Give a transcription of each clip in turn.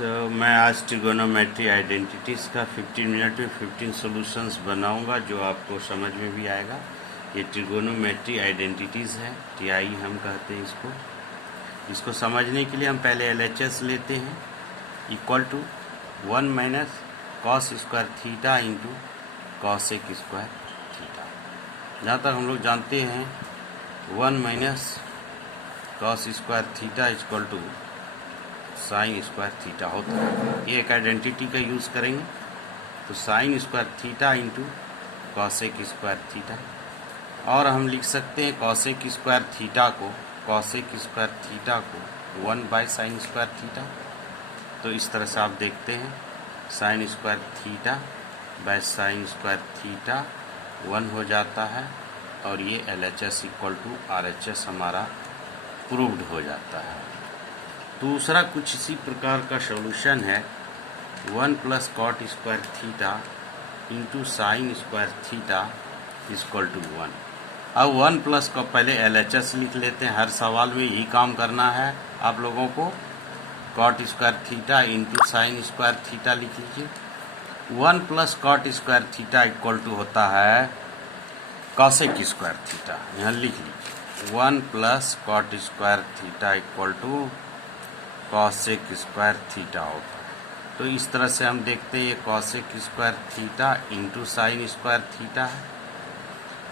मैं आज trigonometry identities का 15 मिनट में 15 सॉल्यूशंस बनाऊंगा जो आपको समझ में भी आएगा। ये ट्रिगोनोमेट्री आइडेंटिटीज़ है, टीआई हम कहते हैं इसको। इसको समझने के लिए हम पहले एलएचएस लेते हैं, equal to 1 minus cos square theta into cosec square theta. जहाँ तक हम लोग जानते हैं 1 minus cos square theta equal to sine square theta होता है। ये एक आइडेंटिटी का यूज़ करेंगे तो sine square theta into cosec square theta, और हम लिख सकते हैं कॉसेक स्क्वायर थीटा को 1 बाय साइन स्क्वायर थीटा। तो इस तरह से आप देखते हैं sign square theta by sine square theta 1 हो जाता है, और ये LHS इक्वल टू RHS हमारा प्रूव्ड हो जाता है। दूसरा कुछ इसी प्रकार का सॉल्यूशन है 1 plus cot square theta into sine square theta equal to 1। अब 1 प्लस को पहले LHS लिख लेते हैं, हर सवाल में यही काम करना है आप लोगों को। Cot square theta into sine square theta लिख लीजिए। 1 plus cot square theta equal to होता है कॉसेक स्क्वायर थीटा, यहाँ लिख लीजिए 1 plus cot square theta equal to cosec square theta होता है। तो इस तरह से हम देखते हैं ये cosec square theta into sine square theta है।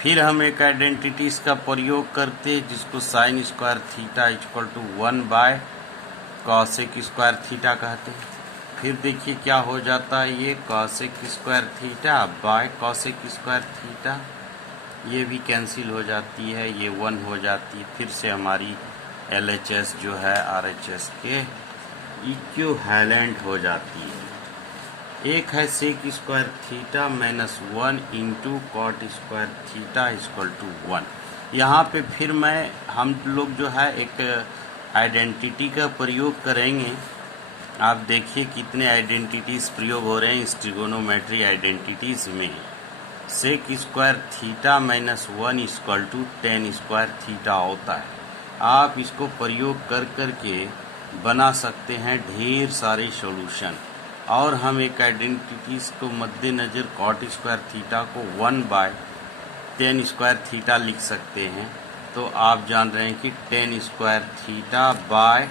फिर हम एक आइडेंटिटीज़ का प्रयोग करते हैं जिसको sine square theta equal to 1 by cosec square theta कहते हैं। फिर देखिए क्या हो जाता है, ये cosec square theta by cosec square theta, ये भी कैंसिल हो जाती है, ये 1 हो जाती है। फिर से हमारी LHS जो है RHS के इक्विवेलेंट हो जाती है। एक है sec square theta minus 1 into cot square theta equal to 1। यहाँ पे फिर हम लोग जो है एक आइडेंटिटी का प्रयोग करेंगे। आप देखिए कितने आइडेंटिटीज़ प्रयोग हो रहे हैं इस ट्रिगोनोमेट्री आइडेंटिटीज़ में। Sec square theta minus 1 equal to tan square theta होता है। आप इसको प्रयोग कर के बना सकते हैं ढेर सारे सॉल्यूशन। और हम एक आइडेंटिटीज़ को मद्देनज़र कॉट स्क्वायर थीटा को 1 बाय टेन स्क्वायर थीटा लिख सकते हैं। तो आप जान रहे हैं कि tan square theta by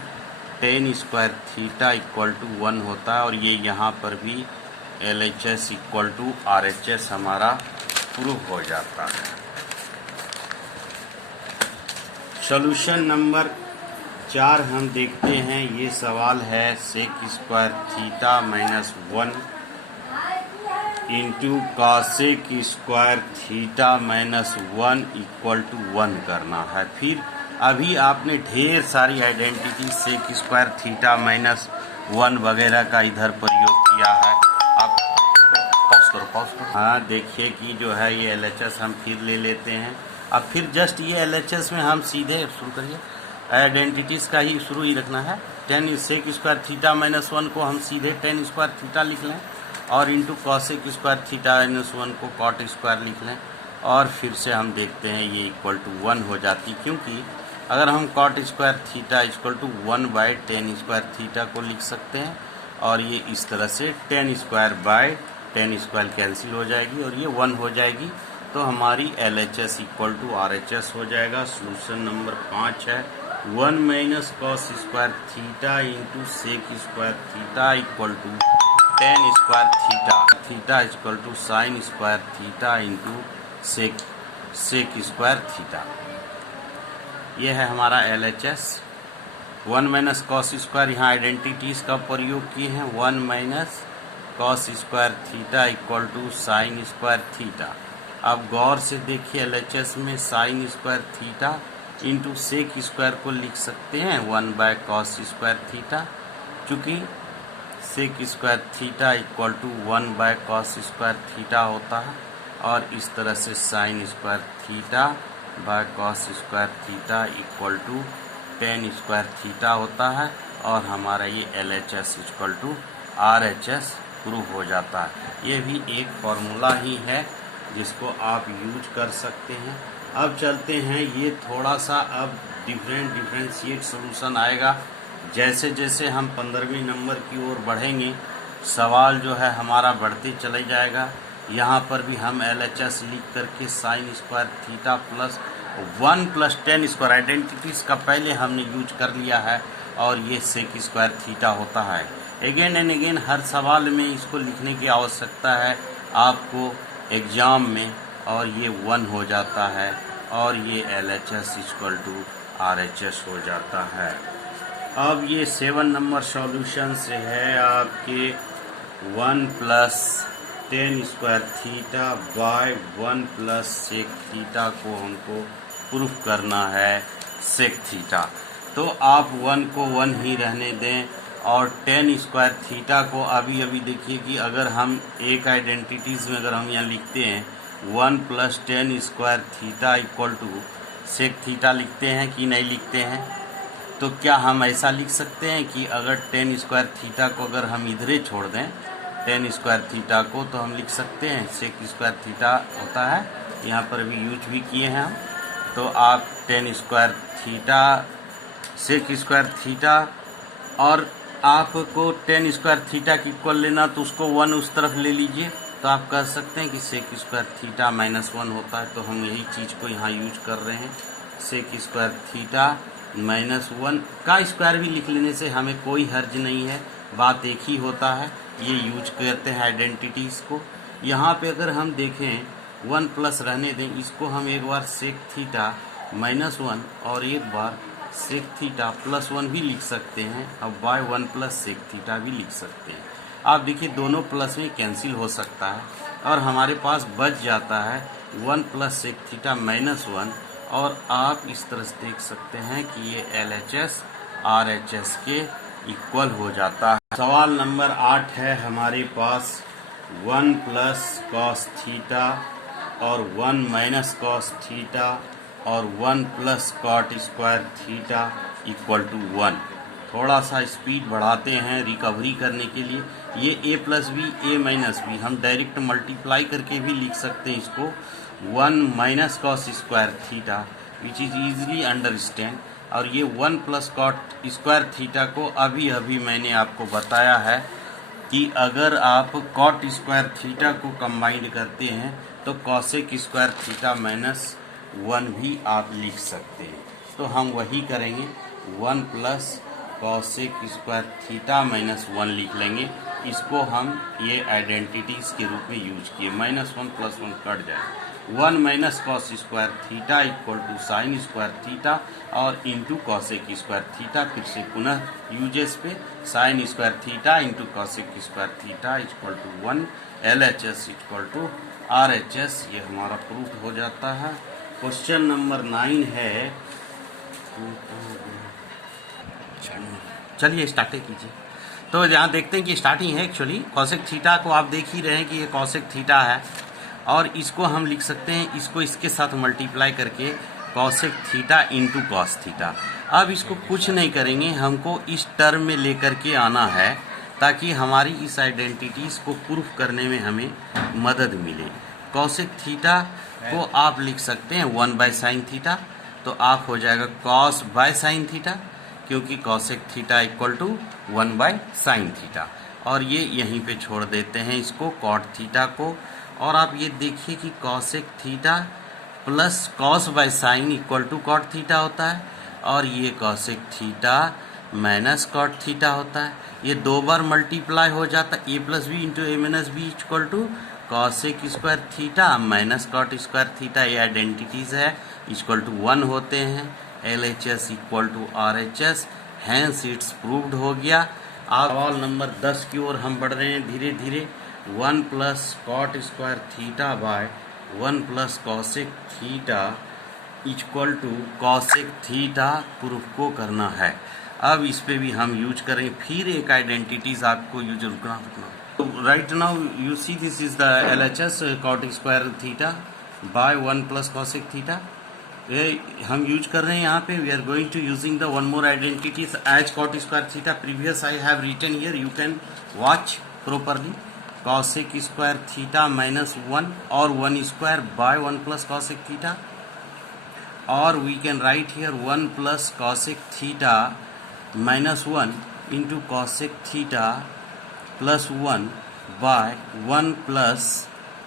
tan square theta equal to 1 होता है, और ये यहाँ पर भी LHS इक्वल टू RHS हमारा प्रूफ हो जाता है। सॉल्यूशन नंबर 4 हम देखते हैं। ये सवाल है sec square theta minus 1 into cosec square theta minus 1 equal to 1 करना है। फिर अभी आपने ढेर सारी identity sec square theta minus 1 वगैरह का इधर प्रयोग किया है। आप पॉज करो। हाँ, देखिए कि जो है ये LHS हम फिर ले लेते हैं। अब फिर जस्ट ये LHS में हम सीधे शुरू करिए, आइडेंटिटीज़ का ही शुरू ही रखना है। Tan sec square theta minus 1 को हम सीधे टेन स्क्वायर थीटा लिख लें, और into cosec square theta minus 1 को कॉट स्क्वायर लिख लें, और फिर से हम देखते हैं ये इक्वल टू 1 हो जाती। क्योंकि अगर हम cot square theta equal to 1 by tan square theta को लिख सकते हैं, और ये इस तरह से tan square by tan square cancel हो जाएगी और ये 1 हो जाएगी। तो हमारी LHS इक्वल टू RHS हो जाएगा। सोल्यूशन नंबर 5 है 1 minus cos square theta into sec square theta equal to tan square theta equal to sine square theta into sec square theta. ये है हमारा LHS। 1 माइनस कॉस स्क्वायर, यहाँ identities का प्रयोग किए हैं। 1 minus cos square theta equal to sine square theta. अब गौर से देखिए LHS में sine square theta into sec square को लिख सकते हैं 1 बाय कॉस स्क्वायर थीटा, चूँकि sec square theta equal to 1 by cos square theta होता है, और इस तरह से sine square theta by cos square theta equal to tan square theta होता है, और हमारा ये LHS equal to RHS proof हो जाता है। ये भी एक फॉर्मूला ही है जिसको आप यूज कर सकते हैं। अब चलते हैं, ये थोड़ा सा अब डिफरेंशिएट सॉल्यूशन आएगा जैसे जैसे हम 15वें नंबर की ओर बढ़ेंगे सवाल जो है हमारा बढ़ते चले जाएगा। यहाँ पर भी हम LHS लिख करके sign square theta plus 1 plus tan square identities का पहले हमने यूज कर लिया है और ये सेक स्क्वायर थीटा होता है। अगेन एंड अगेन हर सवाल में इसको लिखने की आवश्यकता है आपको एग्ज़ाम में, और ये 1 हो जाता है और ये LHS इक्वल टू RHS हो जाता है। अब ये 7 नंबर सॉल्यूशन से है आपके 1 plus tan square theta by 1 plus sec theta को हमको प्रूफ करना है सेक थीटा। तो आप 1 को 1 ही रहने दें और टेन स्क्वायर थीटा को अभी देखिए कि अगर हम एक आइडेंटिटीज़ में अगर हम यहाँ लिखते हैं 1 plus tan square theta equal to sec theta लिखते हैं कि नहीं लिखते हैं, तो क्या हम ऐसा लिख सकते हैं कि अगर टेन स्क्वायर थीटा को अगर हम इधरे छोड़ दें टेन स्क्वायर थीटा को, तो हम लिख सकते हैं सेक स्क्वायर थीटा होता है, यहाँ पर भी यूज भी किए हैं हम। तो आप tan square theta sec square theta, और आपको टेन स्क्वायर थीटा की इक्वल लेना तो उसको 1 उस तरफ ले लीजिए, तो आप कह सकते हैं कि सेक स्क्वायर थीटा -1 होता है। तो हम यही चीज़ को यहाँ यूज कर रहे हैं, सेक स्क्वायर थीटा -1 का स्क्वायर भी लिख लेने से हमें कोई हर्ज नहीं है, बात एक ही होता है। ये यूज करते हैं आइडेंटिटीज़ को। यहाँ पे अगर हम देखें 1 प्लस रहने दें, इसको हम एक बार सेक थीटा -1 और एक बार सेक थीटा +1 भी लिख सकते हैं, अब बाय 1 प्लस सेक थीटा भी लिख सकते हैं। आप देखिए दोनों प्लस में कैंसिल हो सकता है और हमारे पास बच जाता है 1 प्लस सेक थीटा -1, और आप इस तरह से देख सकते हैं कि ये LHS RHS के इक्वल हो जाता है। सवाल नंबर 8 है हमारे पास 1 प्लस कॉस थीटा और 1 माइनस कॉस थीटा और 1 plus cot square theta equal to 1। थोड़ा सा स्पीड बढ़ाते हैं रिकवरी करने के लिए। ये a plus B a minus B हम डायरेक्ट मल्टीप्लाई करके भी लिख सकते हैं इसको, 1 minus cos square theta which is easily understand. और ये 1 प्लस कॉट स्क्वायर थीटा को अभी मैंने आपको बताया है कि अगर आप कॉट स्क्वायर थीटा को कंबाइंड करते हैं तो कॉसेक स्क्वायर थीटा -1 भी आप लिख सकते हैं। तो हम वही करेंगे, 1 प्लस कॉसेक स्क्वायर थीटा -1 लिख लेंगे। इसको हम ये आइडेंटिटीज़ के रूप में यूज किए, -1 + 1 कट जाए, 1 minus cos square theta equal to sine square theta और इंटू कॉसेक स्क्वायर थीटा। फिर से पुनः यूजेस पे sine square theta into cosec square theta equal to 1, LHS equal to RHS। ये हमारा प्रूफ हो जाता है। क्वेश्चन नंबर 9 है, चलिए स्टार्ट कीजिए। तो यहाँ देखते हैं कि स्टार्टिंग है एक्चुअली कॉसेक थीटा को आप देख ही रहे हैं कि ये कॉसेक थीटा है और इसको हम लिख सकते हैं, इसको इसके साथ मल्टीप्लाई करके cosec theta into cos theta. अब इसको कुछ नहीं करेंगे, हमको इस टर्म में लेकर के आना है ताकि हमारी इस आइडेंटिटीज़ को प्रूफ करने में हमें मदद मिले। कॉसेक थीटा को आप लिख सकते हैं 1 बाय साइन थीटा, तो आप हो जाएगा कॉस बाय साइन थीटा, क्योंकि cosec theta equal to 1 by sine theta. और ये यहीं पे छोड़ देते हैं इसको कॉट थीटा को, और आप ये देखिए कि cosec theta plus cos by sine equal to cot theta होता है, और ये cosec theta minus cot theta होता है। ये 2 बार मल्टीप्लाई हो जाता है, a plus B into A minus B equal to cosec square theta minus cot square theta. ये आइडेंटिटीज़ है, इक्वल टू 1 होते हैं। LHS equal to RHS, hence it's proved हो गया। अब सवाल नंबर 10 की ओर हम बढ़ रहे हैं धीरे धीरे। 1 plus cot square theta by 1 plus cosec theta equal to cosec theta proof को करना है। अब इस पे भी हम यूज करें, फिर एक आइडेंटिटीज आपको यूज रुकना। तो right now you see this is the LHS cot square theta by 1 plus cosec theta. ये हम यूज कर रहे हैं यहाँ पे। We are going to using the one more identities as cot square theta. Previous I have written here, you can watch properly. Cosec square theta minus 1 or 1 square by 1 plus cosec theta, or we can write here 1 plus cosec theta -1 into cosec theta plus 1 by 1 plus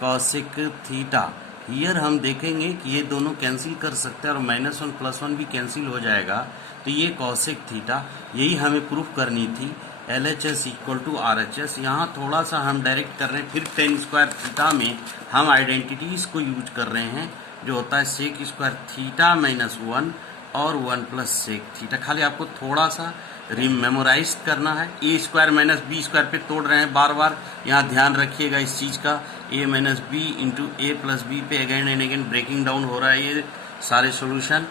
cosec theta. Here हम देखेंगे कि ये दोनों cancel कर सकते हैं और -1 +1 भी कैंसिल हो जाएगा, तो ये कॉसेक थीटा, यही हमें प्रूफ करनी थी। LHS equal to RHS। यहाँ थोड़ा सा हम डायरेक्ट कर रहे हैं, फिर tan स्क्वायर थीटा में हम आइडेंटिटीज को यूज कर रहे हैं, जो होता है सेक स्क्वायर थीटा -1 और 1 प्लस सेक थीटा। खाली आपको थोड़ा सा मेमोराइज करना है। a square minus B square पे तोड़ रहे हैं बार बार, यहाँ ध्यान रखिएगा इस चीज़ का। a minus B into A plus B पे again and again breaking down हो रहा है ये सारे solution,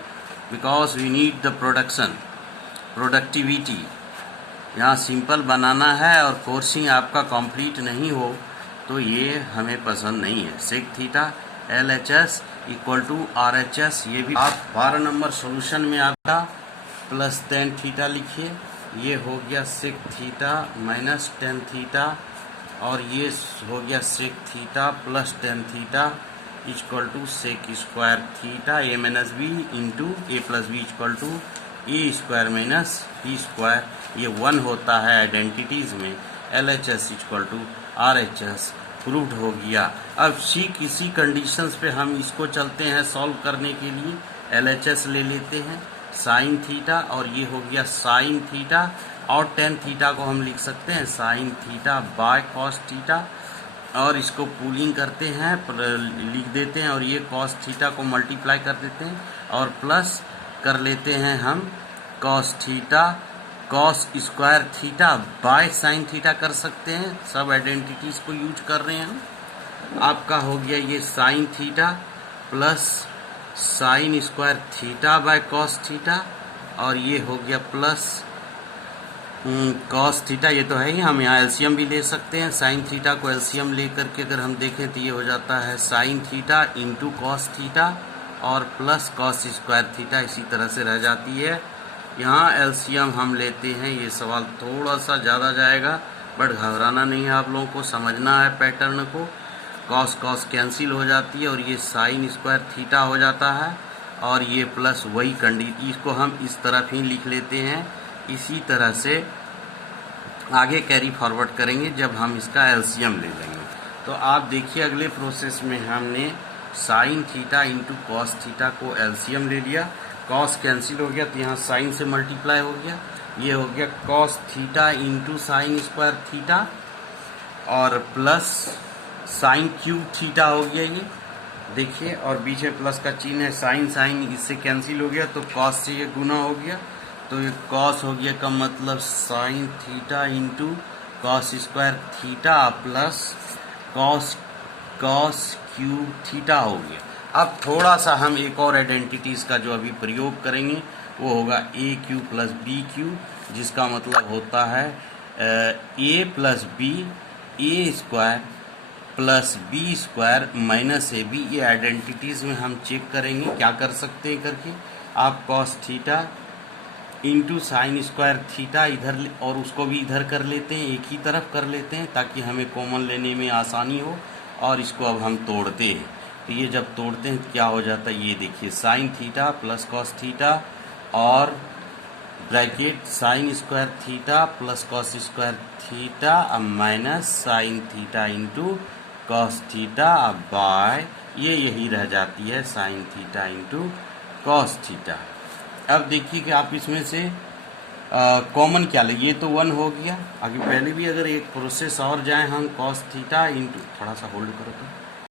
because we need the productivity. यहाँ सिंपल बनाना है और फोर्सिंग आपका कंप्लीट नहीं हो तो ये हमें पसंद नहीं है। Sec theta LHS equal to RHS, ये भी आप 12 नंबर सॉल्यूशन में आपका प्लस tan थीटा लिखिए। ये हो गया sec theta minus tan theta, और ये हो गया sec theta plus tan theta equal to sec square theta a minus B into A plus B equal to A square minus B square. ये 1 होता है आइडेंटिटीज में। LHS equal to RHS proved हो गया। अब इसी कंडीशंस पे हम इसको चलते हैं सॉल्व करने के लिए। LHS ले लेते हैं साइन थीटा, और ये हो गया साइन थीटा, और tan थीटा को हम लिख सकते हैं sine theta by cos theta, और इसको पूलिंग करते हैं, लिख देते हैं, और ये कॉस थीटा को मल्टीप्लाई कर देते हैं और प्लस कर लेते हैं हम cos theta cos square theta bye sine theta कर सकते हैं। सब आइडेंटिटीज को यूज कर रहे हैं हम। आपका हो गया ये sign theta plus sign square theta by cos theta, और ये हो गया प्लस कॉस थीटा। ये तो है ही, हम यहाँ एलसीएम भी ले सकते हैं। साइन थीटा को एलसीएम ले करके अगर हम देखें तो ये हो जाता है sine theta into cos theta और प्लस कॉस स्क्वायर थीटा, इसी तरह से रह जाती है। यहाँ एलसीएम हम लेते हैं। ये सवाल थोड़ा सा ज़्यादा जाएगा, बट घबराना नहीं है, आप लोगों को समझना है पैटर्न को। कॉस कॉस कैंसिल हो जाती है और ये साइन स्क्वायर थीटा हो जाता है, और ये प्लस वही कंडीशन, इसको हम इस तरफ ही लिख लेते हैं। इसी तरह से आगे कैरी फॉरवर्ड करेंगे जब हम इसका एलसीएम ले लेंगे। तो आप देखिए अगले प्रोसेस में हमने sign theta into cos theta को एलसीएम ले लिया। कॉस कैंसिल हो गया तो यहाँ साइन से मल्टीप्लाई हो गया। ये हो गया cos theta into sine square theta और प्लस साइन क्यूब थीटा हो गया ये देखिए, और बीच में प्लस का चिन्ह है। साइन साइन इससे कैंसिल हो गया तो कॉस से ये गुना हो गया, तो ये कॉस हो गया का मतलब sign theta into cos square theta plus cos cube theta हो गया। अब थोड़ा सा हम एक और आइडेंटिटीज का जो अभी प्रयोग करेंगे वो होगा A cube plus B cube, जिसका मतलब होता है A plus B A square plus B square minus A B. ये आइडेंटिटीज में हम चेक करेंगे क्या कर सकते हैं करके। आप cos theta into sine square theta इधर और उसको भी इधर कर लेते हैं, एक ही तरफ कर लेते हैं ताकि हमें कॉमन लेने में आसानी हो। और इसको अब हम तोड़ते हैं, तो ये जब तोड़ते हैं तो क्या हो जाता है ये देखिए, sine theta plus cos theta और bracket sine square theta plus cos square theta minus sine theta into cos theta by ये यही रह जाती है sine theta into cos theta. अब देखिए कि आप इसमें से कॉमन क्या ले, ये तो 1 हो गया। आगे पहले भी अगर एक प्रोसेस और जाए हम कॉस थीटा इंटू, थोड़ा सा होल्ड करो तो